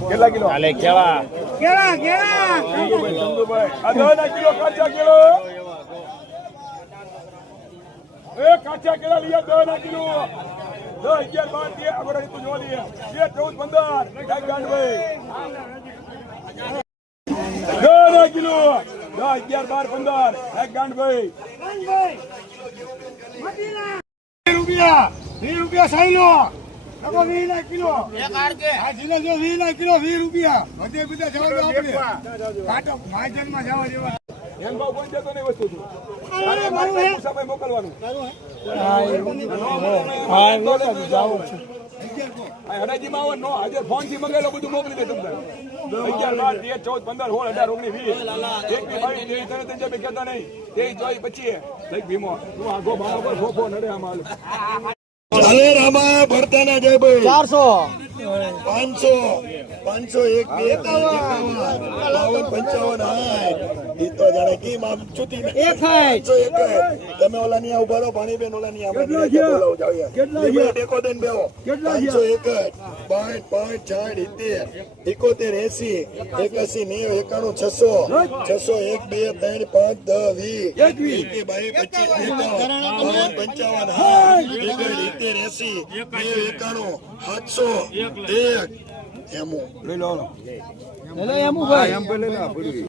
કેટલા કિલો હાલે કેળા ચંદુભાઈ આ 10 કિલો કાચા કિલો એ કાચા કેળા લીયા 10 કિલો 10 11 12 આપણે તું જો લીએ 14 15 ગાંડભાઈ 10 કિલો 10 11 12 15 ગાંડભાઈ રૂપિયા 20 રૂપિયા સાઈલો લગો 20 કિલો એક આરકે આ જીલો જો 20 કિલો 20 રૂપિયા બધે બધા જવા દો આપણે કાટો માજન માં જવા દેવા એમ ભાવ કોઈ દેતો નહીં વસ્તુ છું અરે મારું હે સમય મોકલવાનું હા મોકલી જાવ છું આ હડાજી માં આવો નો આજે ફોન થી મંગાવેલો બધું મોકલી દે તમને 11 12 13 14 15 16 18 19 20 21 22 23 23 બે કહેતા નહીં 23 24 25 લઈ ભીમો તું આગો બાળો પર ફોફો નડે આમાં ચાલે રામા ભરતાના જય ભાઈ 400 500 1 2 3 55 ઈ તો જાણે કી મામ ચૂતી ને 1 તમે ઓલા ની ઉભા રહો પાણી બેન ઓલા ની આપણે બોલાવ જાવ યાર કેટલા છે ટેકો દેન બેહો 501 5 5 6 71 80 91 600 1 2 3 5 10 20 700 એમ પેલે ના પડી